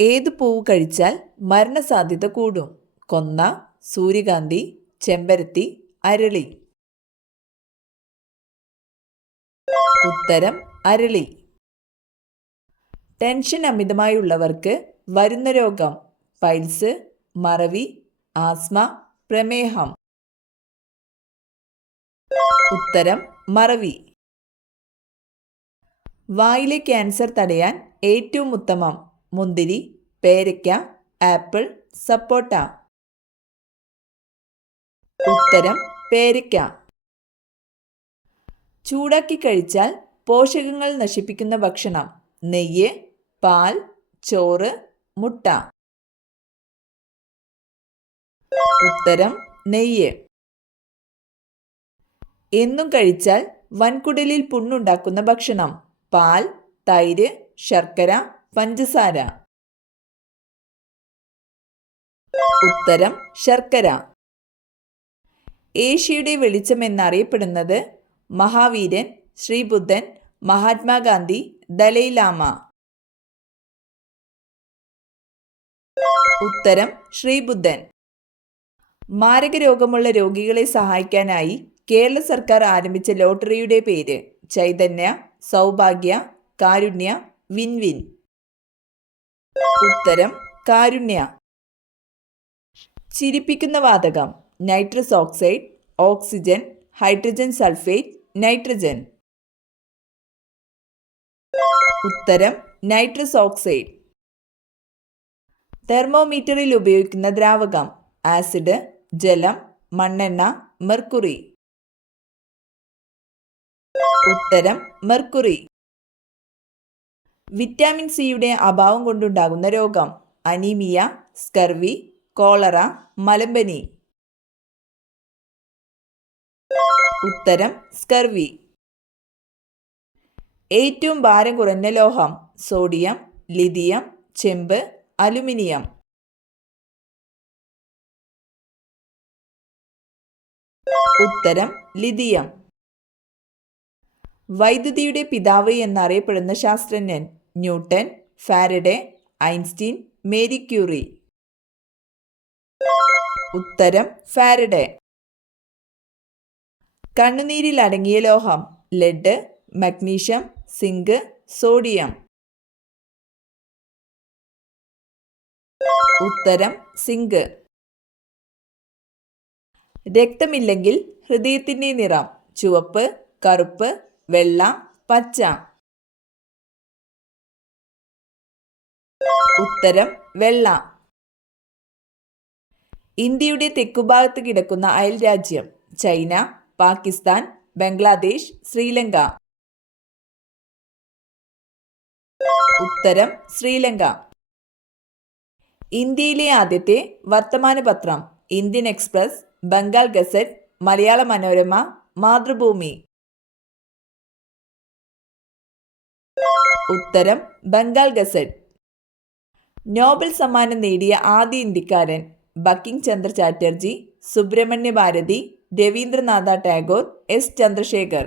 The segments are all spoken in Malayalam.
ഏത് പൂവ് കഴിച്ചാൽ മരണസാധ്യത കൂടും? കൊന്ന, സൂര്യകാന്തി, ചെമ്പരത്തി, അരളി. ഉത്തരം അരളി. ടെൻഷൻ അമിതമായുള്ളവർക്ക് വരുന്ന രോഗം? പൈൽസ്, മറവി, ആസ്മ, പ്രമേഹം. ഉത്തരം മറവി. വായിലെ ക്യാൻസർ തടയാൻ ഏറ്റവും ഉത്തമം? മുന്തിരി, പേരയ്ക്ക, ആപ്പിൾ, സപ്പോട്ട. ഉത്തരം പേരയ്ക്ക. ചൂടാക്കി കഴിച്ചാൽ പോഷകങ്ങൾ നശിപ്പിക്കുന്ന ഭക്ഷണം? നെയ്യ്, പാൽ, ചോറ്, മുട്ട. ഉത്തരം നെയ്യ്. എന്നും കഴിച്ചാൽ വൻകുടലിൽ പുണ്ണുണ്ടാക്കുന്ന ഭക്ഷണം? പാൽ, തൈര്, ശർക്കര, പഞ്ചസാര. ഉത്തരം ശർക്കര. ഏഷ്യയുടെ വെളിച്ചം എന്നറിയപ്പെടുന്നത്? മഹാവീരൻ, ശ്രീബുദ്ധൻ, മഹാത്മാഗാന്ധി, ദലൈലാമ. ഉത്തരം ശ്രീബുദ്ധൻ. മാരകരോഗമുള്ള രോഗികളെ സഹായിക്കാനായി കേരള സർക്കാർ ആരംഭിച്ച ലോട്ടറിയുടെ പേര്? ചൈതന്യ, സൗഭാഗ്യ, കാരുണ്യ, വിൻവിൻ. ഉത്തരം കാരുണ്യ. ചിരിപ്പിക്കുന്ന വാതകം? Nitrous oxide, oxygen, hydrogen sulphate, nitrogen. ഉത്തരം നൈട്രസ് ഓക്സൈഡ്. തെർമോമീറ്ററിൽ ഉപയോഗിക്കുന്ന ദ്രാവകം? ആസിഡ്, ജലം, മണ്ണെണ്ണ, മെർക്കുറി. ഉത്തരം മെർക്കുറി. വിറ്റാമിൻ സിയുടെ അഭാവം കൊണ്ടുണ്ടാകുന്ന രോഗം? അനീമിയ, സ്കർവി, കോളറ, മലമ്പനി. ഉത്തരം സ്കർവി. ഏറ്റവും ഭാരം കുറഞ്ഞ ലോഹം? സോഡിയം, ലിഥിയം, ചെമ്പ്, അലുമിനിയം. ഉത്തരം ലിഥിയം. വൈദ്യുതിയുടെ പിതാവ് എന്നറിയപ്പെടുന്ന ശാസ്ത്രജ്ഞൻ? Newton, Faraday, Einstein, Marie Curie. ഉത്തരം ഫാരഡെ. കണ്ണുനീരിൽ അടങ്ങിയ ലോഹം? Lead, magnesium, zinc, sodium. ഉത്തരം സിങ്ക്. രക്തമില്ലെങ്കിൽ ഹൃദയത്തിന്റെ നിറം? ചുവപ്പ്, കറുപ്പ്, വെള്ള, പച്ച. ഉത്തരം വെള്ള. ഇന്ത്യയുടെ തെക്കുഭാഗത്ത് കിടക്കുന്ന അയൽ രാജ്യം? ചൈന, പാകിസ്ഥാൻ, ബംഗ്ലാദേശ്, ശ്രീലങ്ക. ഉത്തരം ശ്രീലങ്ക. ഇന്ത്യയിലെ ആദ്യത്തെ വർത്തമാന പത്രം? Indian express, Bengal gazette, Malayala Manorama, Mathrubhumi. ഉത്തരം ബംഗാൾ ഗസറ്റ്. നോബൽ സമ്മാനം നേടിയ ആദ്യ ഇന്ത്യക്കാരൻ? ബങ്കിം ചന്ദ്ര ചാറ്റർജി, സുബ്രഹ്മണ്യ ഭാരതി, രവീന്ദ്രനാഥ ടാഗോർ, എസ് ചന്ദ്രശേഖർ.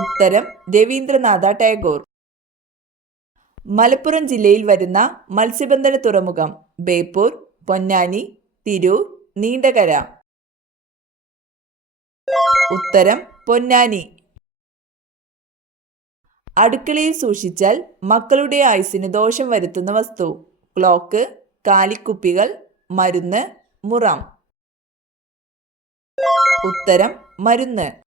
ഉത്തരം രവീന്ദ്രനാഥ ടാഗോർ. മലപ്പുറം ജില്ലയിൽ വരുന്ന മത്സ്യബന്ധന തുറമുഖം? ബേപ്പൂർ, പൊന്നാനി, തിരൂർ, നീണ്ടകര. ഉത്തരം പൊന്നാനി. അടുക്കളയിൽ സൂക്ഷിച്ചാൽ മക്കളുടെ ആയുസ്സിന് ദോഷം വരുത്തുന്ന വസ്തു? ക്ലോക്ക്, കാലിക്കുപ്പികൾ, മരുന്ന്, മുറം. ഉത്തരം മരുന്ന്.